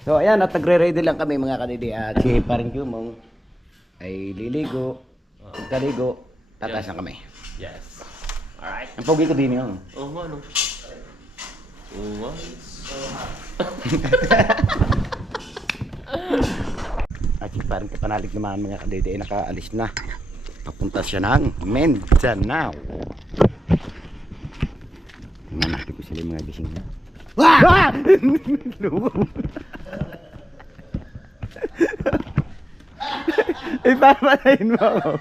So ayan, at nagre-ready lang kami mga kadidi. At si paring Jumong ay liligo, kaligo, tatas na kami. Yes. Alright. Ang pogi ko din yun. Oo nga, no? Oo nga. At si paring kapanalig naman mga kadidi ay nakaalis na. Papunta siya ng Mindanao. Tingnan natin ko sila yung mga gising na. Wah! Ipapatayin mo ako.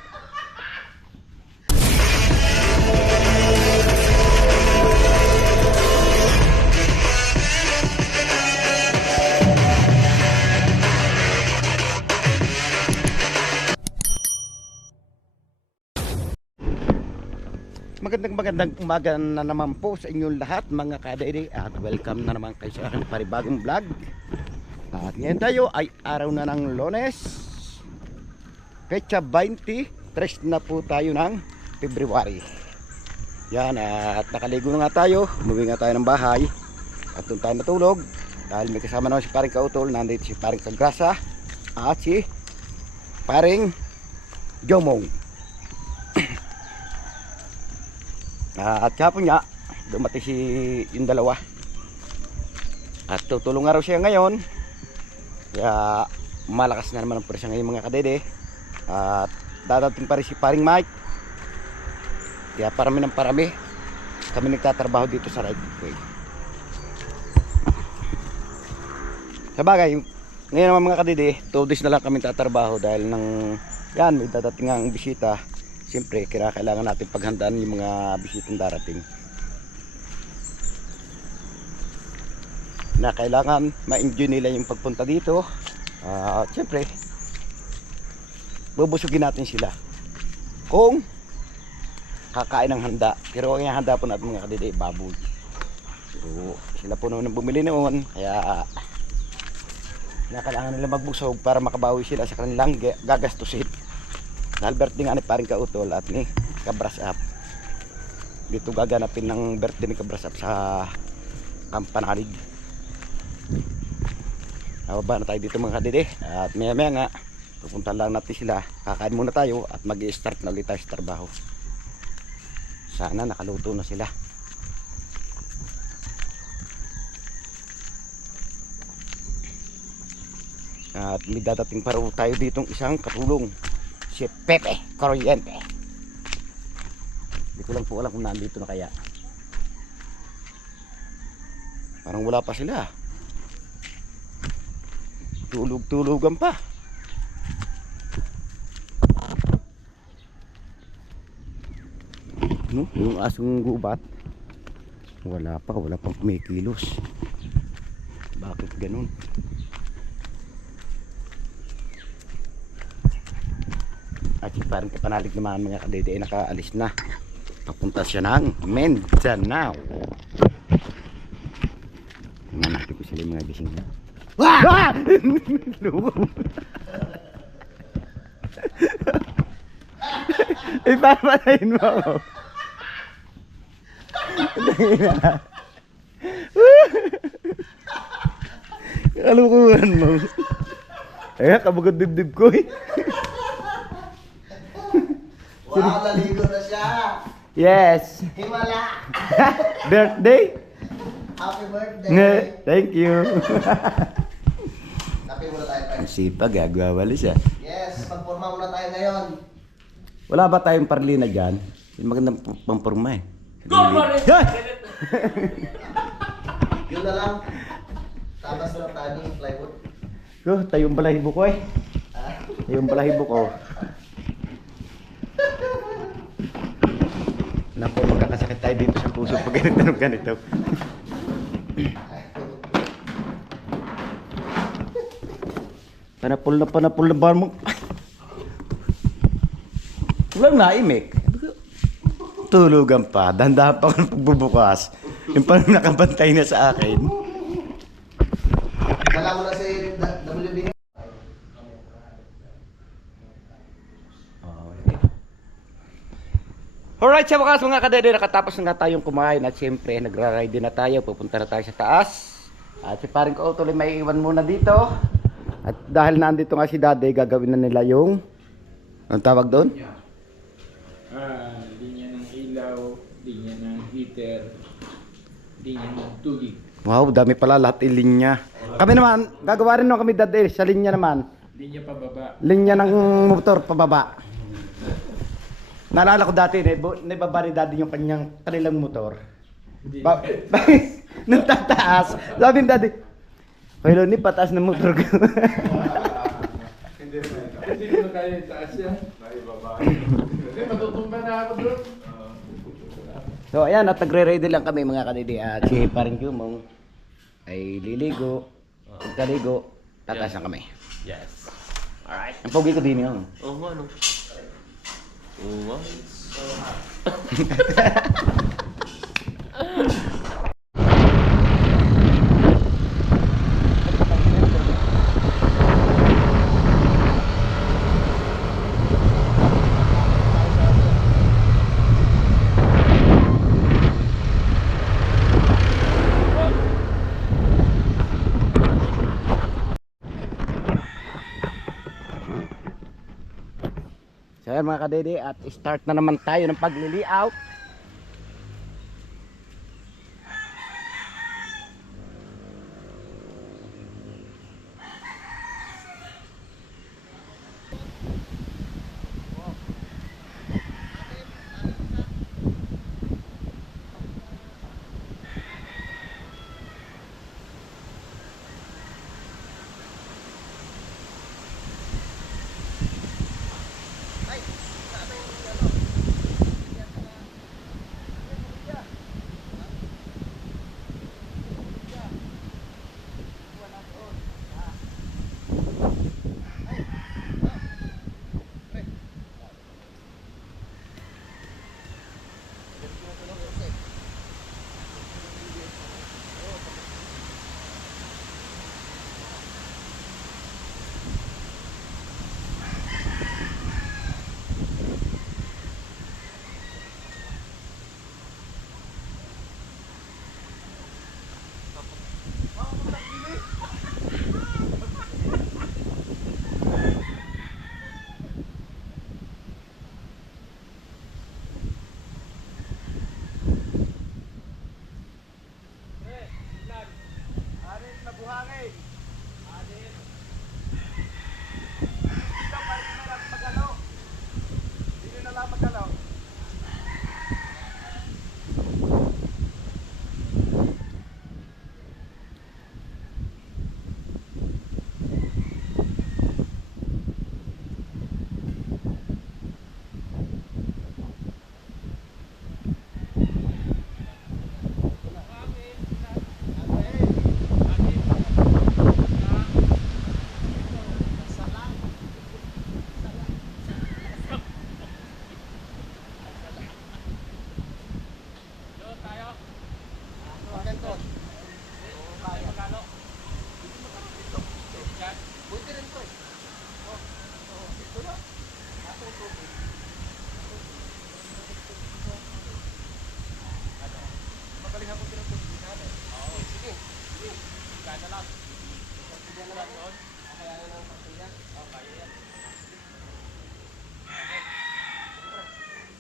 Magandang umaga na naman po sa inyong lahat mga kadiri at welcome na naman kayo sa aking paribagong vlog. At ngayon tayo ay araw na ng Lunes, petsa 23 na po tayo ng February. Yan, at nakaligo na nga tayo, umuwi nga tayo ng bahay at doon tayo natulog dahil may kasama naman si paring Kautol. Nandito si paring Kagrasa at si paring Jomong. At kapon nga dumating si yung dalawa at tutulong nga raw siya ngayon, kaya malakas na naman ang presya ngayon mga kadede. At dadating pa rin si paring Mike, kaya parami ng parami kami nagtatrabaho dito sa right way. Sabagay ngayon naman mga kadede, 2 days na lang kami tatrabaho dahil nang yan may dadating ang bisita. Siyempre, kailangan natin paghandaan yung mga bisitang darating. Na kailangan ma-enjoy nila yung pagpunta dito. Siyempre, bubusugin natin sila kung kakain ng handa. Pero ang handa po natin mga kadidi, baboy. So, sila po noon bumili noon. Kaya, kailangan nila magbusog para makabawi sila sa kanilang gagastusin. Dahil birthday nga ni paring Kautol at ni Kabras Up. Dito gaganapin ng birthday ni Kabras Up sa Kampanalig. Nababa na tayo dito mga kadidi. At maya maya nga pupunta lang natin sila. Kakain muna tayo at mag-i-start na ulit tayo sa trabaho. Sana nakaluto na sila. At may dadating pa rin tayo ditong isang katulong, si Pepe Corriente. Hindi ko lang po alam kung nandito na kaya. Parang wala pa sila. Tulog-tulogan pa. Yung asong gubat wala pang kumikilos. Bakit ganun? At si parang kapanalig naman mga kadede ay nakaalis na. Papunta siya ng Mindanao. Tingnan natin ko sila yung mga gising na. Wah! Ipapatayin mo ako. Kalukuhan mo. Ay, kabugod dibdib ko eh. Wow, naligo na siya! Yes. Himala! Birthday? Happy birthday! Thank you. Happy muna tayo, friends. Sipag, gagawali siya. Yes, pagporma muna tayo ngayon. Wala ba tayong parlina dyan? Yung magandang pampurma eh. Good morning! Yun na lang. Tabas na lang tayo ng plywood. Tayong balahibo ko eh. Ah? Tayong balahibo ko. Napo, magkakasakit tayo dito sa puso pag ganito. Panapul na ba mo? Walang naimik. Tulugan pa. Dandahan pa ako ng pagbubukas. Yung parang nakabantay na sa akin. Dala mo na si WB. Alright, sa wakas mga kadede, nakatapos na nga tayong kumain at siyempre nagra-ride na tayo, pupunta na tayo sa taas At si paring ko tuloy may iwan muna dito. At dahil nandito nga si Daddy, gagawin na nila yung anong tawag doon? Linya ng ilaw, linya ng heater, linya ng tubig. Wow, dami pala lahat ilinya. Kami naman, gagawa rin naman kami Daddy sa linya naman. Linya pababa. Linya ng motor pababa. Naalala ko dati, naibaba ni Daddy yung kanilang motor. Nung tataas, sabi ni Daddy, Hello, ni pataas ng motor ko. Hindi ko na kaya itaas yan. Hindi, matutumba na ako doon. So ayan, at nagre-ready lang kami mga kadidi. At si paring Jumong ay liligo, pagkaligo, tataas na kami. Yes. Alright. Ang pogi ko din yun. Oo nga, no? Oo nga. So ayan mga kadidi, at start na naman tayo ng pagli-layout.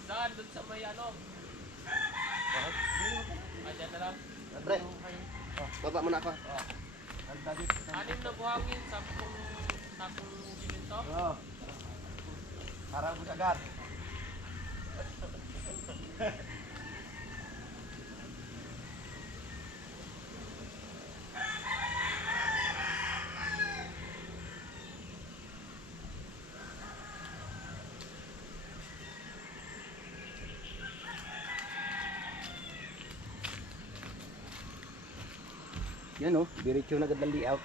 Saan? Doon sa may ano? Ayan na lang. Pre, baba muna ako. Anim na buhangin, 10 takong simento. Oo. Parang agad. Yan o, diretso na agad ang layout.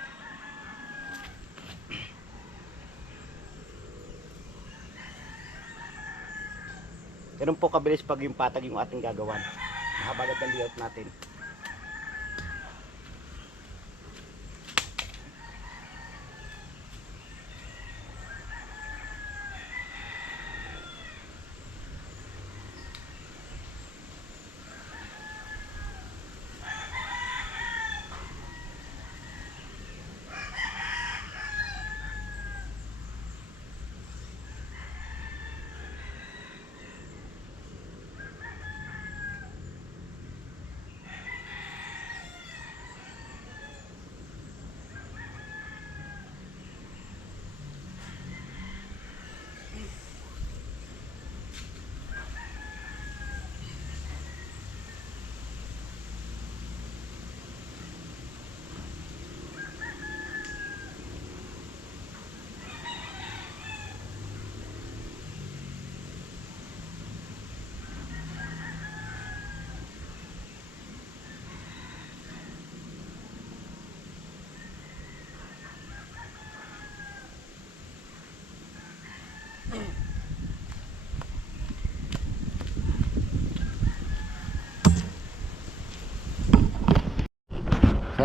Ganun po kabilis pag yung patag yung ating gagawan. Mahaba agad ang layout natin.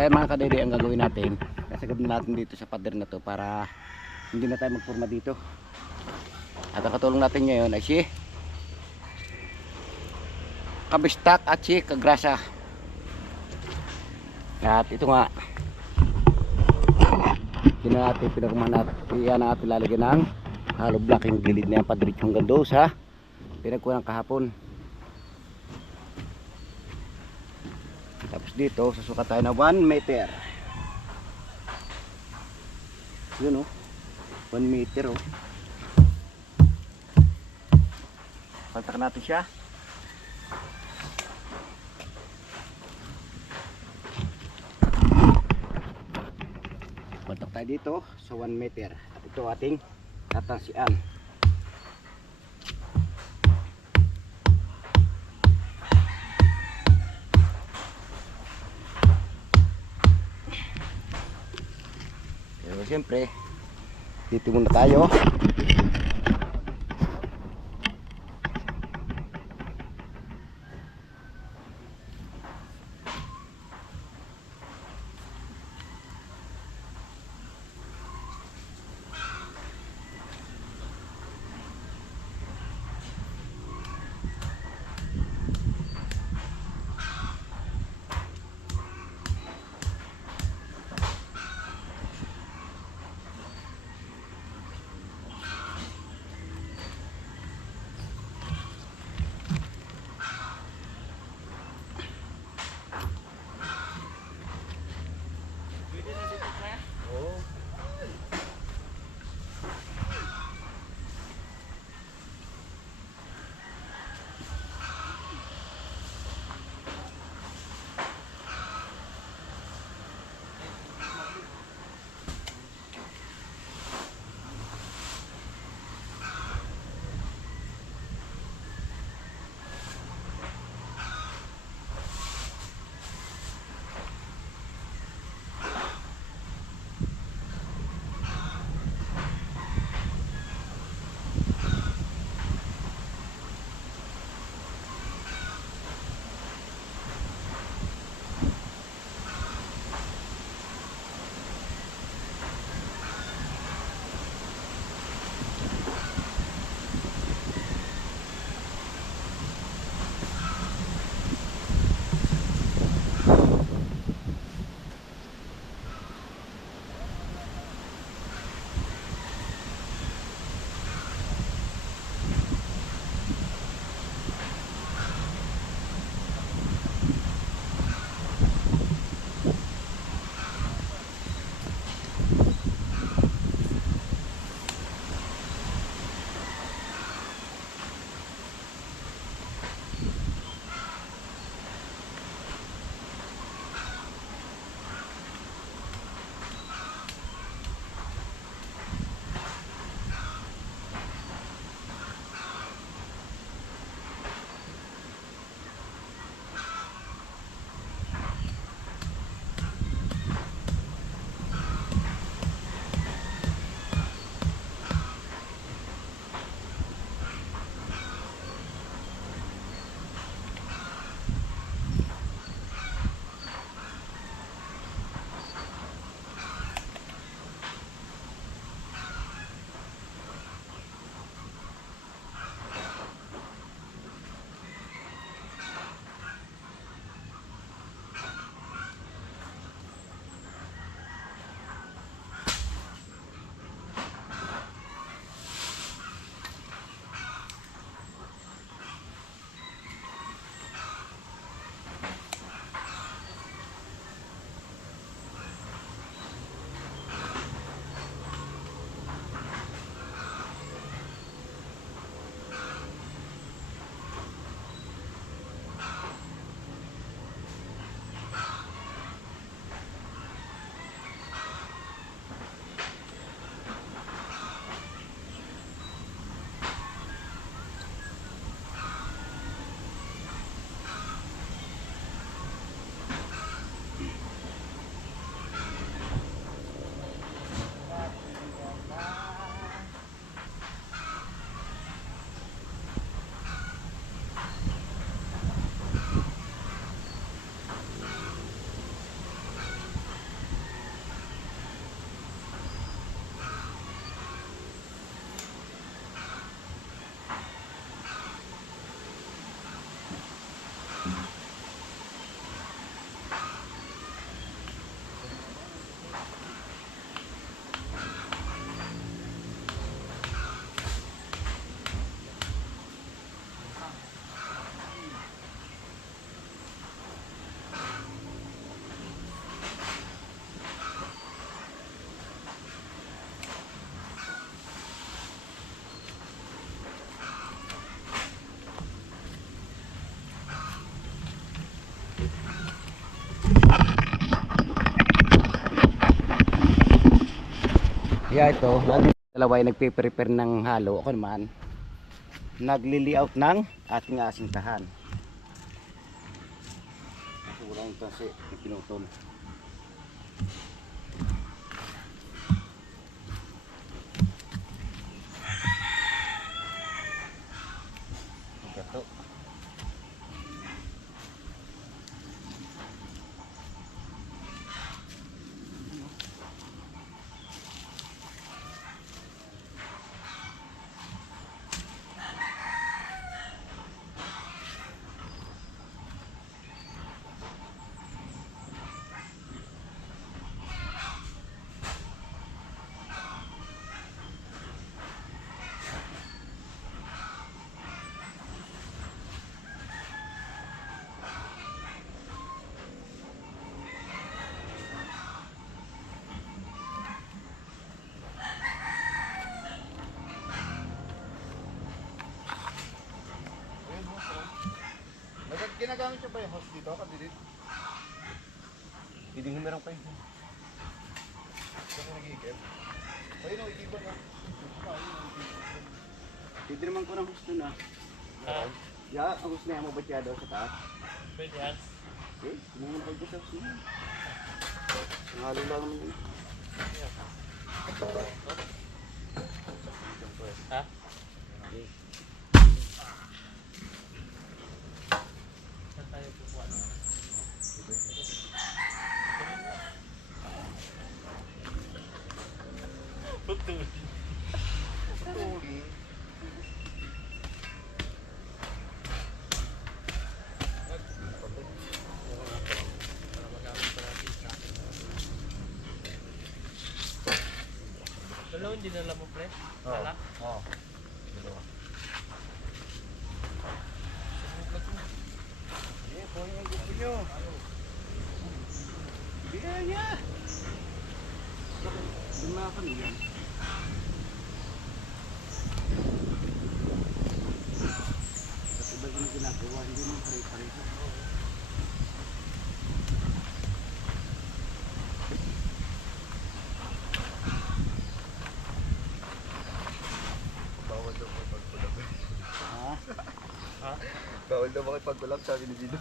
So ayan mga kadede, ang gagawin natin, kasagad na natin dito sa pader na to para hindi na tayo magpurma dito. At ang katulong natin ngayon ay si kabistak at si kagrasa. At ito nga, yun na natin pinagkumahan natin, yan natin lalagyan ng hollow block yung gilid na yan padiretso hanggang doon sa pinagkuhan ng kahapon. Tapos dito sasukat tayo na 1 meter. Yun o, 1 meter o. Paltak natin siya. Paltak tayo dito sa 1 meter. At ito ating tatansian. Pero siyempre, dito muna tayo. Yeah, ito. Dalawa ay nagpe-prepare ng halo. Ako naman, nagli-layout ng ating asintahan. Kulang ito kasi pinutol. Ito. Ginagamit siya ba yung host dito? Kadilit? Hindi meron kayo. Ito ko nag-iikip. Ayun o, ikiban na. Pwede naman ko ng gusto na. Yeah, ang gusto na yung mabatya daw sa taas. Pwede yan. Okay, hindi naman kayo gusto sa niya. Nangalo lang naman yun. Ha? Saan tayo kukuha na? Betul. Dalawa hindi na mo pre? Wala? Oo. Eh, kung yung gusto nyo. Bigyan niya. Yung mga kanila. Kasi ba yung ginagawa, hindi mo pare-pareho. Bawal daw makipagbulag. Ha? Ha? Bawal daw makipagbulag, sabi ni Dino.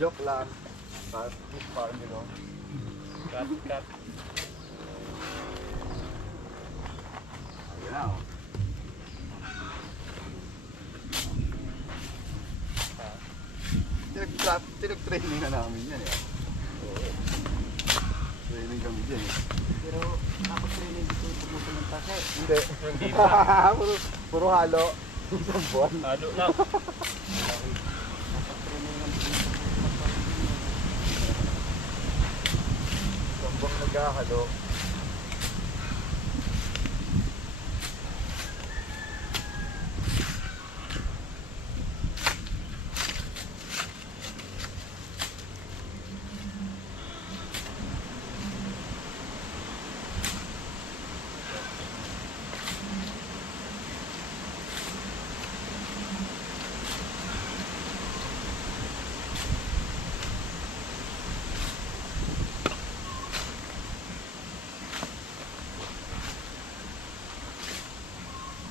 Joke lang. Parang gano'n. Cut, cut. Ayan o. Tinag-training na namin yan eh. Oo. Training kami dyan eh. Pero tapos training dito yung pagmutin ng tase. Hindi. Hindi pa. puro halo. Isang buwan. Ano lang. Tapos training ng Isang buwan naghahalo.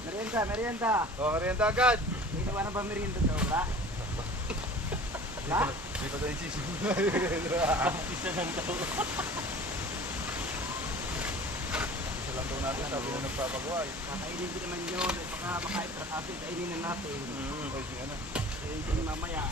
Merienda, merienda. O, merienda agad. Hindi naman na ba merienda sa wala? Ha? Hindi ko tayo sisimulan. Isa lang daw. Isa lang daw natin, sabi na nagpapagawa eh. Kakainin din naman yun. Baka makain kainin na natin. Ay, sige na. Eh, hindi mamaya.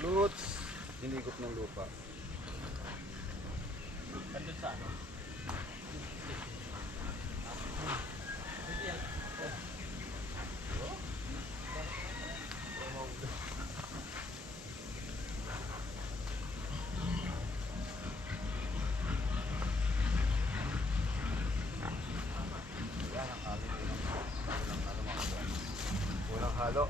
Roots, hinigop ng lupa. Andun sa ano? Yan ang aming unang halo.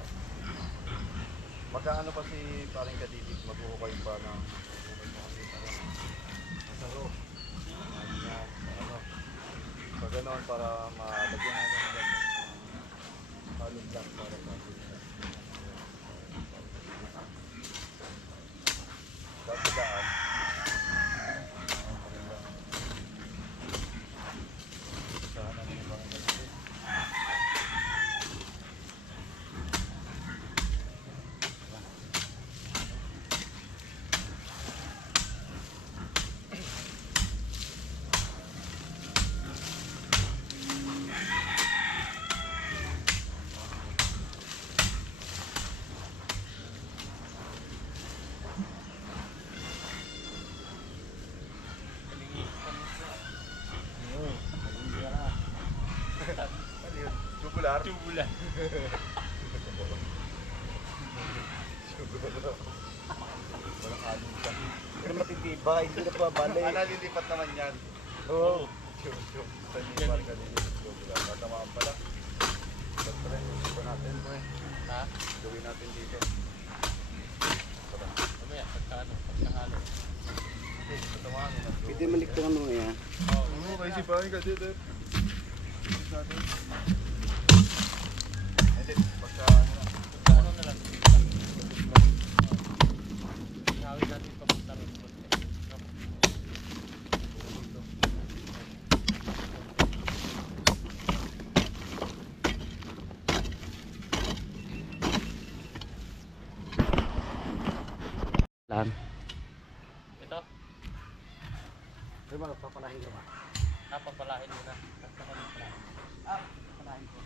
Magkaano pa si paring Kadidik, maghuhukay pa ng masaro. Yan, ano. Pag ganoon para malagyan natin ng halong lang para sa atin. Daan. Saan ang ibang Kadidik? Ano yun? Tubular? Tubulan. Walang halong siya. Pero matitiba, hindi na pa balik. Nalilipat naman yan. Oo. Yung sa Nipar Kadidik, tubular. Tatamaan pala. Siyempre, ito natin mo eh. Ha? Gawin natin dito. Tara. Mamaya, pagkahalo. Tatamaan mo na. Pwede maliktangan mo yan. Oo, may sipahin ka dito. Natin. Hindi, pagka ano na. Pagkahalo na lang. Ihawin natin papunta rin. Lan. Ito, Pero magpapalahin ka ba? napapalahin mo na. Papalahin ko.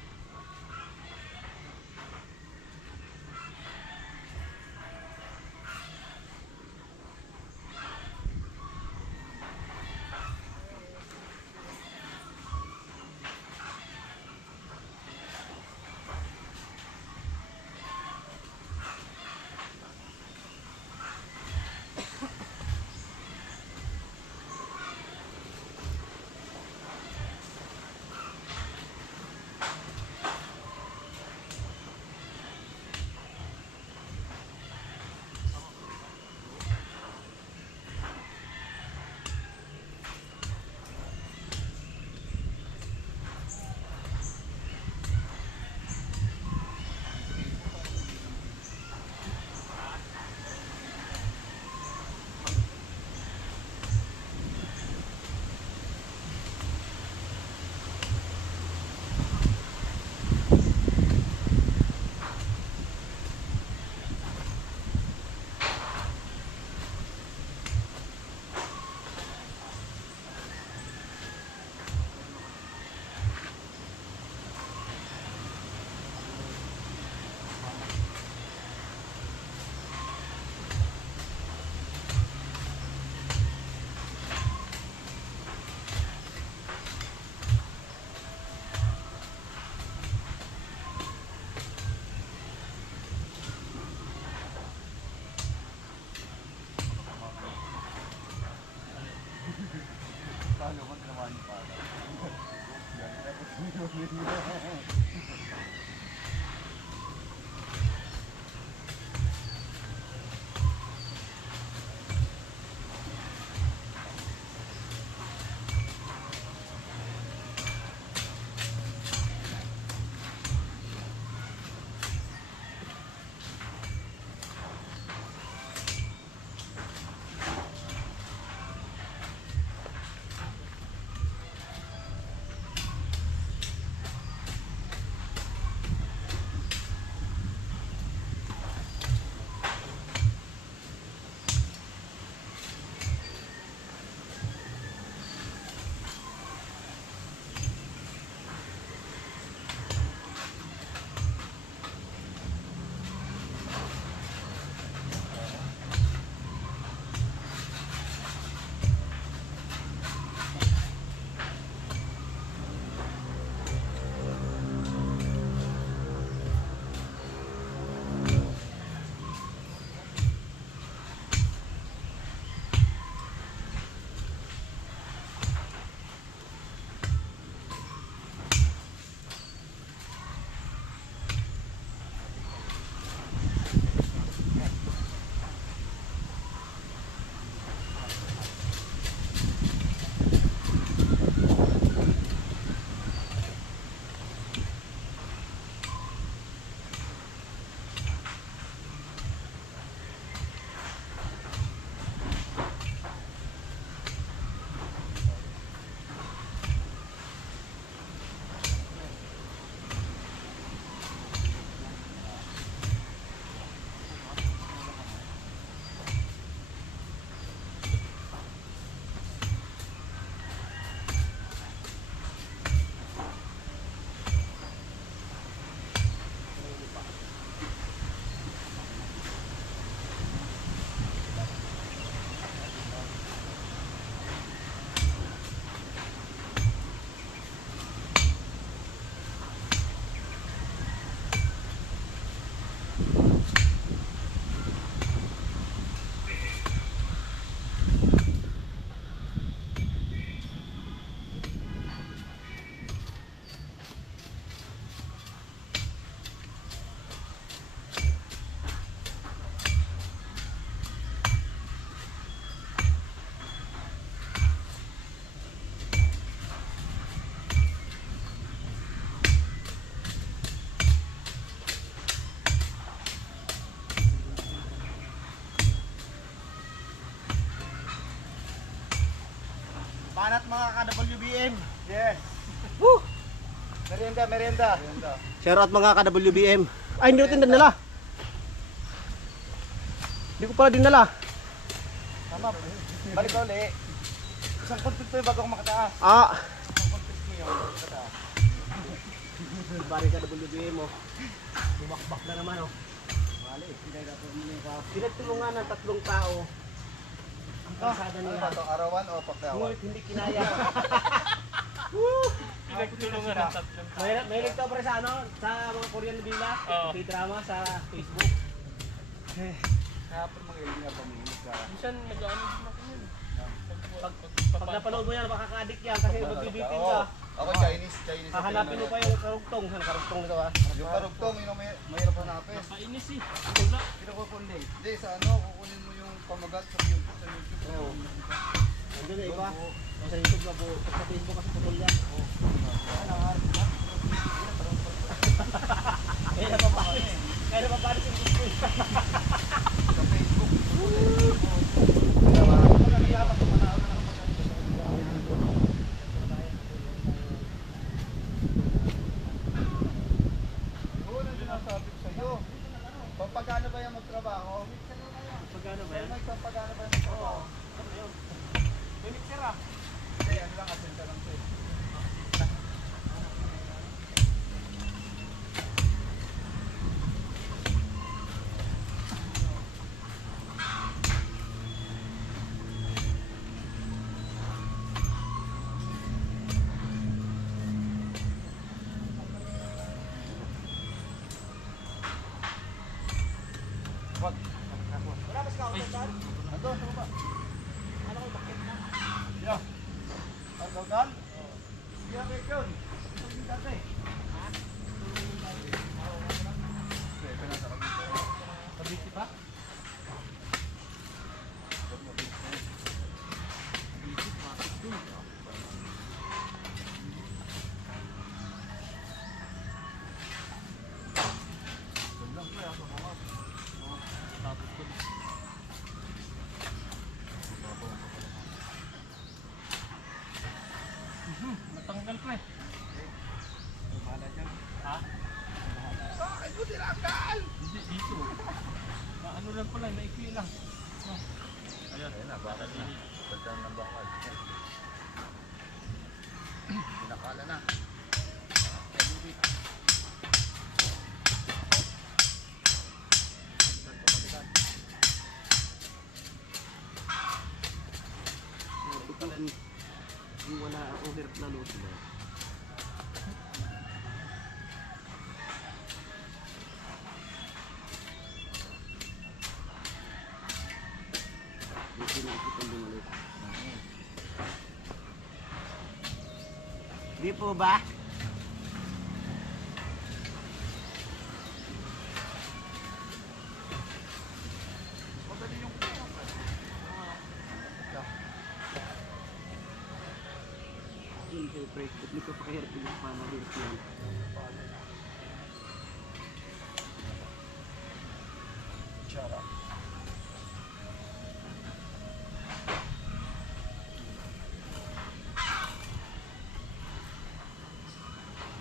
Banat mga ka-WBM. Yes. Woo! Merienda. Shout out mga ka-WBM. Ay, hindi natin dinala. Hindi ko pala dinala. Tama. Balik ko ulit. Isang content to bago ako makataas. Ah, Isang content mo yun. Makataas. bari ka-WBM mo. Bumakbak na naman oh. Wali, pinagtulungan ng 3 tao. Ang kalsada Ano nila. ba ito? Arawan o pagkawan? Ngunit hindi kinaya. Pinagtulungan ng tatlong tao. May nagtapre sa ano? Sa mga Korean Villa. Oo. K-drama sa Facebook. Kahapon mga ilinga pamimig ka. Minsan nag-ano din ako yun. Pag napanood mo yan, makaka-addict yan kasi magbibitin ka. Ako Chinese. Hahanapin mo pa yung karugtong. Saan karugtong nito ah? Yung karugtong, yun ang mahirap hanapin. Kainis eh. Wala. Kinukukundi. Hindi, sa ano, kukunin mo yung pamagat sa YouTube. Oo. Nandiyan na iba. O sa YouTube na po. Sa Facebook kasi putol yan. Kaya napapalis yung gusto eh. Sa Facebook. Oo, nang sinasabi ko sa'yo. Pampagano ba yan magtrabaho? Pagkano ba yan? Pampagano ba yan magtrabaho? May mixer ah. Hindi, ano lang, asin ka lang sa'yo. Wala ba sa kautan dyan? Ando, sa baba. Ano ko bakit na? Yeah. Ang gawdan? Sige na kayo yun. Ito yung dati. Pwede na sa kabito. Kabiti pa? Tapos ko. Natanggal ko eh. Ha? Bakit mo tinanggal? Hindi, dito. Ano lang pala, naikli lang. Ayan. Ayun na, bakal na. Pagkaan ng bakal. Pinakala na. Yung wala akong hirap na load na. Hindi nakikita yung bumalik. Di po ba? Hindi kayo pre, at hindi ko pakahirap yung panahirap yan. Chara.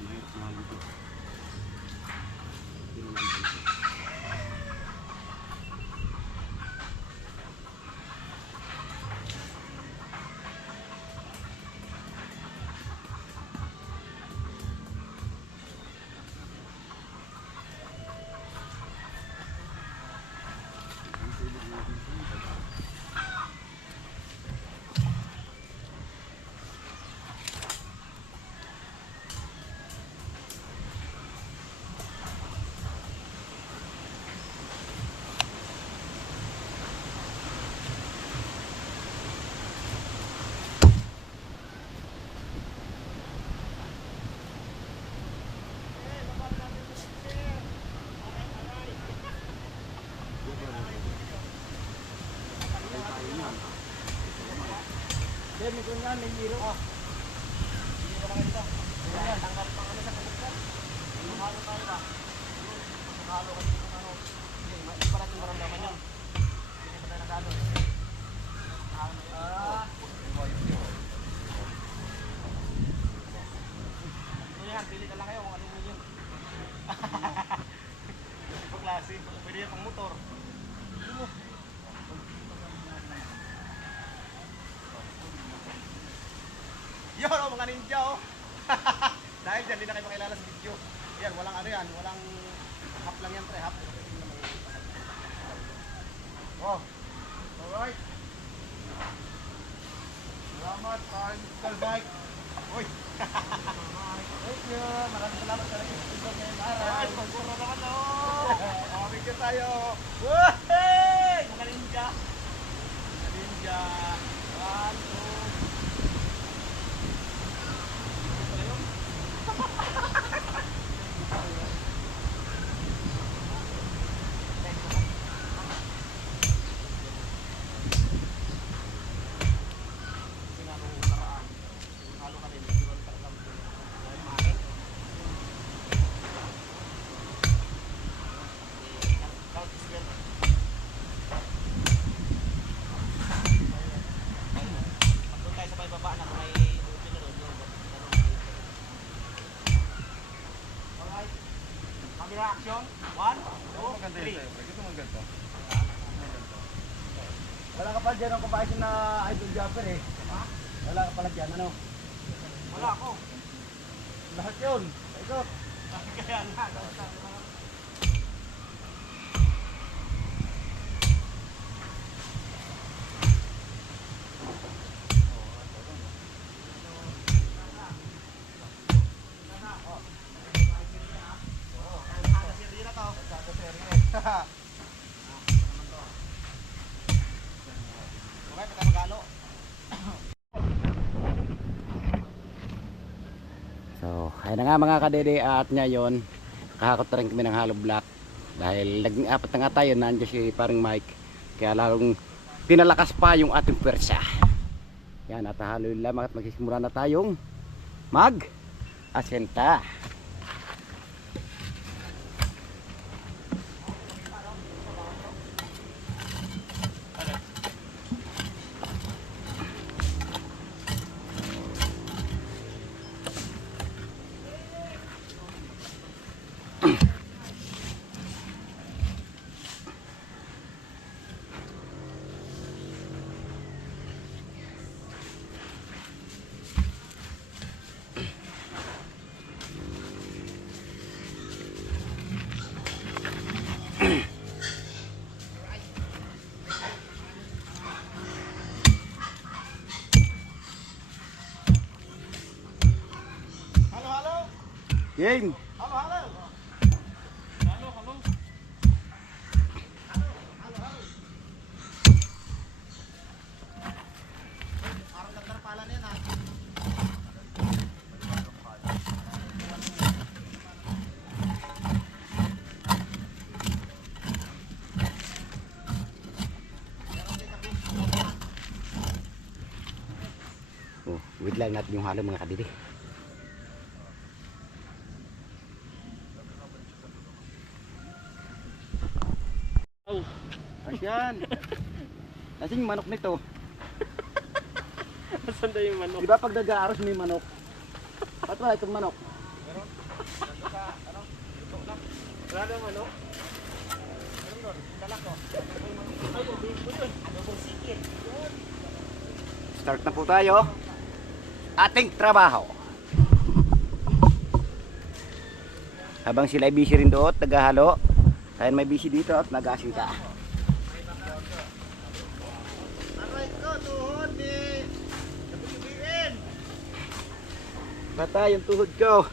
Mahirap na halin ko. Hindi naman dito. Then, ito nga, may zero. Hindi ko lang ito. Ayan, tanggal pang ano sa kalagyan. Mahalo tayo ba? Mahalo kasi kung ano. Hindi, hindi pa natin maramdaman yan. Hindi pa tayo nagano. Mahalo na yan. kasi. Pwede yan pang motor. Yun oh, mga ninja oh. Dahil dyan, di na kayo makilala sa video. Yan, walang ano yan, walang half lang yan pre, half. Oh, alright. Salamat, Uncle Mike. Uy. Thank you. Maraming salamat sa nag-video ngayong araw. Ay, pagpuro naman oh. Thank you tayo. Wahey! Mga ninja. Mga ninja. 1, 2. Action. 1, 2, 3. Ito maganda. Wala ka pala dyan ang kapaisin na idol jumper eh. Ha? Wala ka pala dyan, ano? Wala ako. Lahat yun. Ito. Kaya na. So, ayun na nga mga kadede at ngayon kakakot na rin kami ng hollow block dahil naging apat na nga tayo, nandiyan si paring Mike kaya lalong pinalakas pa yung ating pwersa. Yan at haloy lamang at magsisimula na tayong mag asenta. Game. Oh, wait lang natin yung halo mga kadiri. Ayan. Kasi yung manok nito. Saan na yung manok? Di ba pag nag-aaros may manok? Ba't wala itong manok? Wala na manok? Start na po tayo. Ating trabaho. Habang sila ay busy rin doon, naghahalo. Tayo may busy dito at nag-asinta. Patay yung tuhod ko.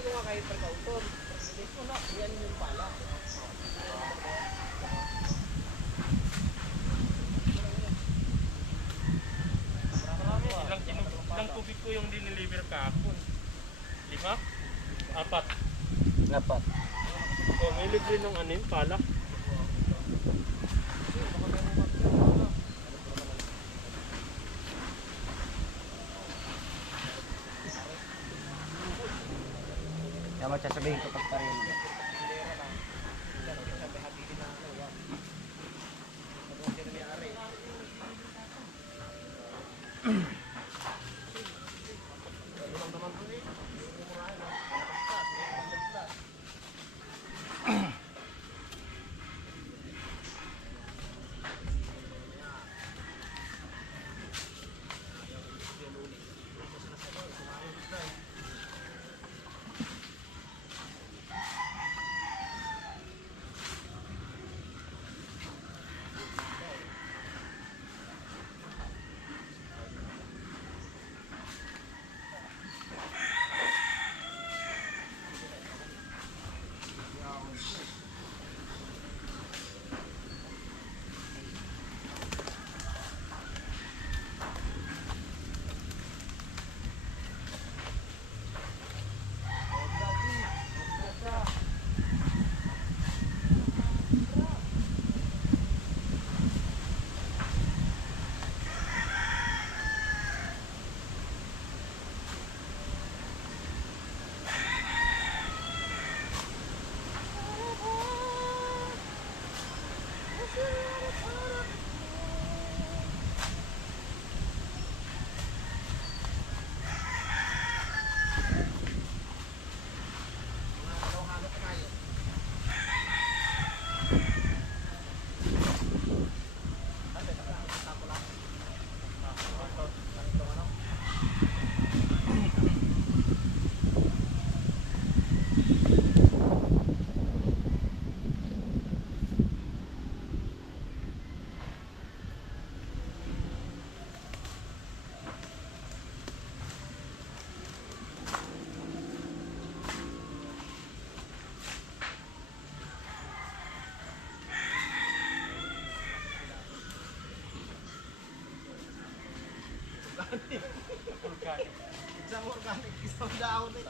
Sabi ko nga kahit pagkauton. Hindi ko na, yan yung pala. Marami. Ilang tubig ko yung dineliver kahapon? 5? 4. Dapat. Oh, may libre ng ano yung pala. Kaya magsasabihin ko pagparin mo. Isang organic, isang daon eh.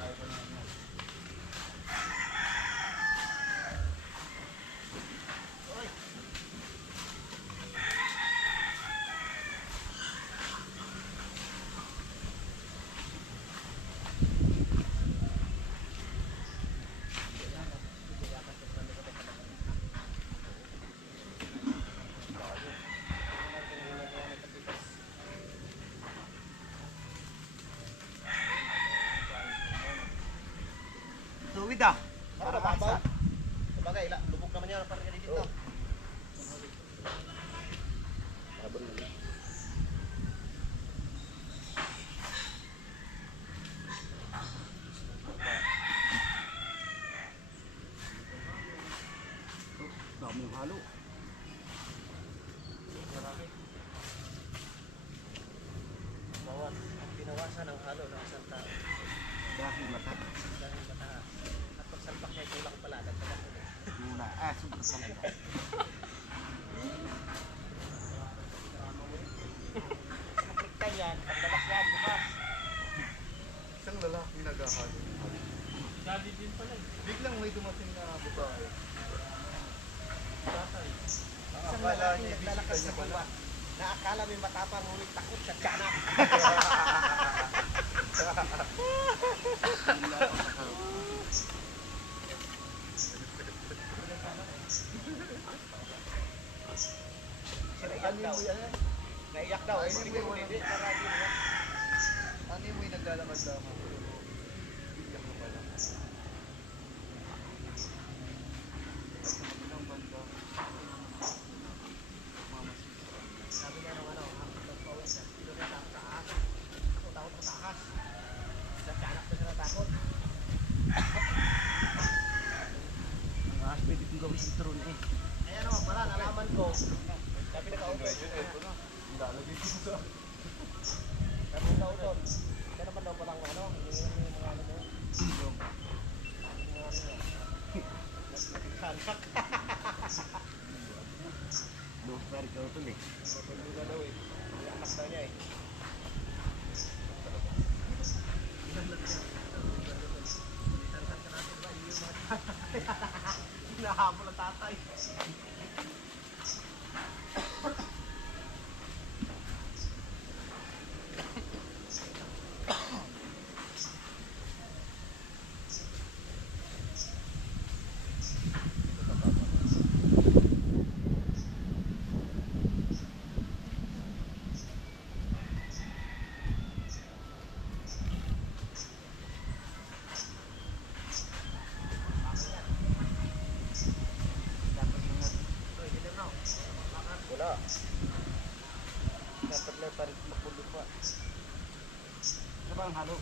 Tuwid ah. Para babaw. Sabagay, lubog naman yan para dito. Dami yung halo. Bawas, ang pinawasan ng halo ng isang tao. Dahil mata. Dahil mataas. At pagsalpak niya, kulang pala. Dagdagan ulit. Muna. Super talaga. Kapagkay yan, pagdalas yan, bukas. Isang lalaki naghahalo. Daddy din pala eh. Biglang may dumating na babae. Isang lalaki naglalakas sa buwan. Naakala may matapang, ngunit takot sa tiyanak. Naiyak daw. Naiyak daw. Hindi, marami mo. Ano yung may naglalakad-lakad? Bigyan ko pala. Sa kabilang banda. Sabi niya nung ano, ang pagpawis sa kilo na taas. Ako takot sa taas. Sa tiyanak ko sila takot. Pwede kong gawin si Tron eh. Kaya naman pala, nalaman ko. Sabi naka-auton. Ito na. Lalagay ko sa... Sabi naka-auton. Kaya naman daw palang ano, hinihingi yung mga ano mo. halo.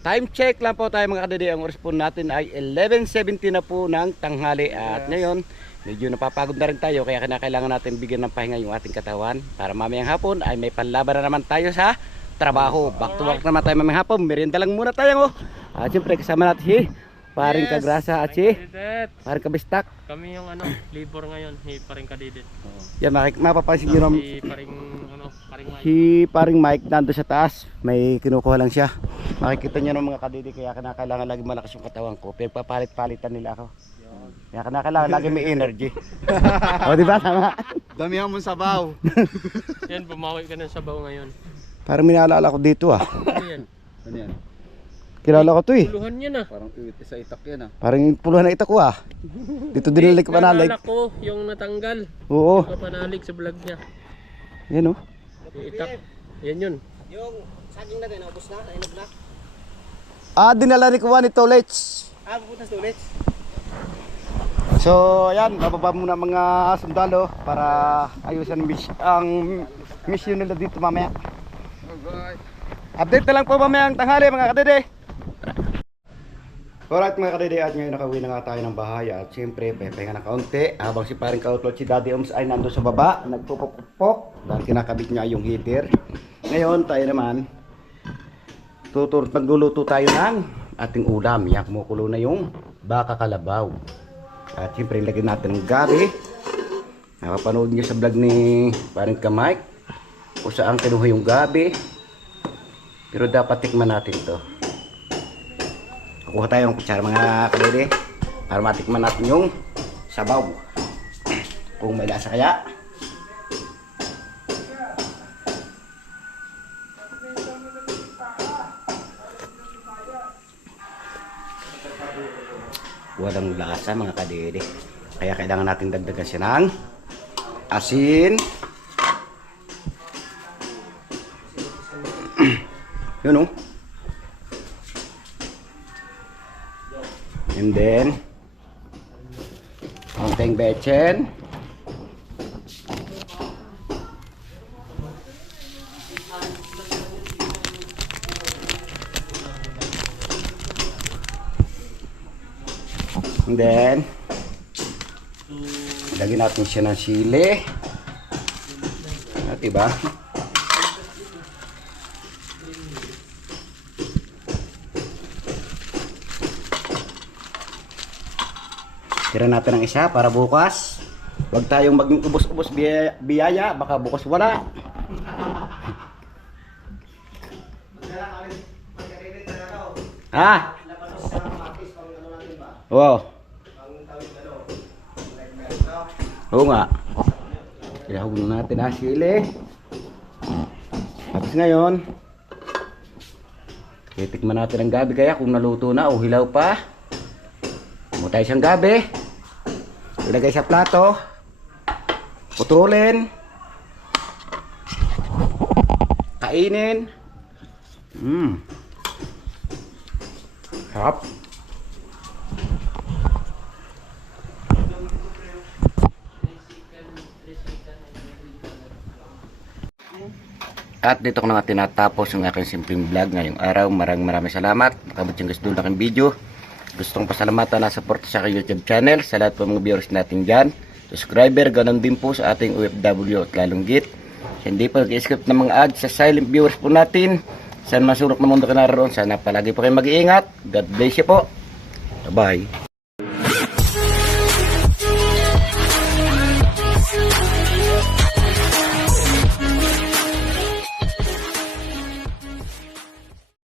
Time check lang po tayo mga kadede. Ang oras po natin ay 11:70 na po ng tanghali. At ngayon, medyo napapagod na rin tayo. Kaya kinakailangan natin bigyan ng pahinga yung ating katawan. Para mamayang hapon ay may panlaban na naman tayo sa trabaho. Back to work naman tayo mamayang hapon. Merienda lang muna tayo. At siyempre kasama natin si Paring Kagrasa at si Kadidet. Paring Kabistak. Kami yung libor ngayon, paring Kadidet. Yan, mapapansin nyo naman Paring paring Mike. si Paring Mike nando sa taas. May kinukuha lang siya. Makikita niyo ng mga kadidi, kaya kinakailangan lagi malakas yung katawan ko. Pinagpapalit-palitan nila ako. Kaya kinakailangan lagi may energy. O diba, tama? Damihan mo sabaw. Yan, bumawi ka ng sabaw ngayon. Parang minaalala ko dito ah. Ano yan? Ano yan? Kilala ko to eh. Puluhan yan ah. Parang sa itak yan ah. Parang puluhan na ita ko ah. Dito dinalik ko panalig. Naalala ko yung natanggal. Oo. Kapanalig sa vlog niya. Yan oh. Yung itak. Yan yun. Yung saging natin, naubos na, nainog na. Ah, dinala ni Kuwan ito, Let's. Pupunta sa ulit. So, ayan, bababa muna mga sundalo para ayusan ang mission nila dito mamaya. Update na lang po mamaya ang tanghali mga kadede. Alright mga kadede, at ngayon nakauwi na nga tayo ng bahay at siyempre pahinga na kaunti habang si Paring Kautlot, si Daddy Oms ay nando sa baba, nagpupok-pok dahil kinakabit niya yung heater. Ngayon tayo naman magluluto tayo ng ating ulam. Yan, kumukulo na yung baka kalabaw. At siyempre ilagay natin ng gabi. Napapanood nyo sa vlog ni Paring Kamike kung saan kinuha yung gabi. Pero dapat tikman natin to. Kukuha tayo ng kutsara mga kadede para matikman natin yung sabaw. Kung may lasa kaya. Walang lasa mga kadede. Kaya kailangan natin dagdagan siya ng asin. Yun oh. And then konting betchen. And then lagyan natin siya ng sili. Diba? Tira natin ng isa para bukas. Huwag tayong maging ubos-ubos biyaya, baka bukas wala. Ha? Wow. Oo nga. Ihawag na natin ang sili. Tapos ngayon, titikman natin ang gabi kaya kung naluto na o hilaw pa. Mutay siyang gabi. Ilagay sa plato. Putulin. Kainin. Sarap. At dito ko na nga tinatapos yung aking simpleng vlog ngayong araw. Maraming salamat. Nakabot yung gusto ng aking video. Gustong pasalamatan na support sa aking YouTube channel. Sa lahat po mga viewers natin dyan. Subscriber, ganun din po sa ating OFW at lalong git. Hindi po nag-skip ng mga ads sa silent viewers po natin. Saan masurok na mundo ka naroon. Sana palagi po kayo mag-iingat. God bless you po. Bye-bye.